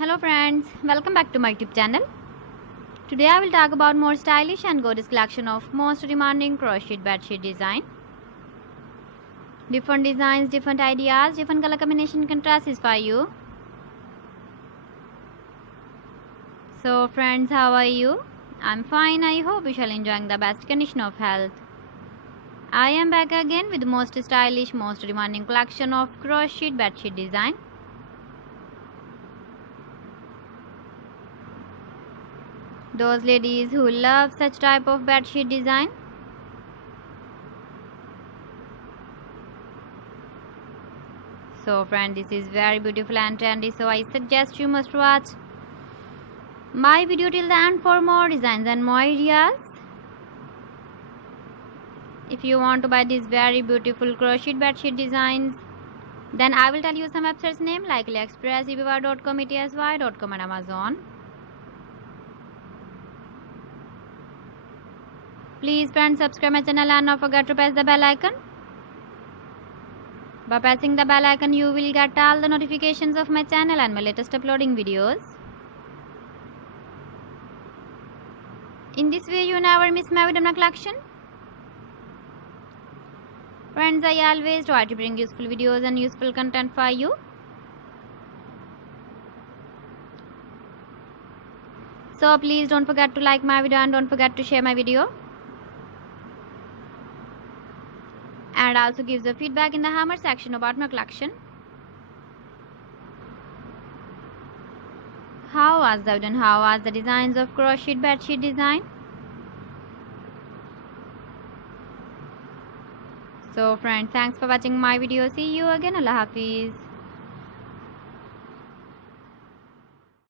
Hello friends, welcome back to my YouTube channel. Today I will talk about more stylish and gorgeous collection of most demanding crochet bedsheet design. Different designs, different ideas, different color combination can satisfy you. So friends, how are you? I'm fine. I hope you shall enjoying the best condition of health. I am back again with the most stylish, most demanding collection of crochet bedsheet design. Those ladies who love such type of bedsheet design. So friend, this is very beautiful and trendy, so I suggest you must watch my video till the end for more designs and more ideas. If you want to buy these very beautiful crochet bedsheet designs, then I will tell you some websites name like AliExpress, eBay.com, ETSY.com and Amazon. Please friends, subscribe my channel and not forget to press the bell icon. By pressing the bell icon, you will get all the notifications of my channel and my latest uploading videos. In this way, you never miss my video collection. Friends, I always try to bring useful videos and useful content for you. So please don't forget to like my video and don't forget to share my video. And also give the feedback in the hammer section about my collection. How was the video and how was the designs of crochet bedsheet design? So friends, thanks for watching my video. See you again. Allah Hafiz.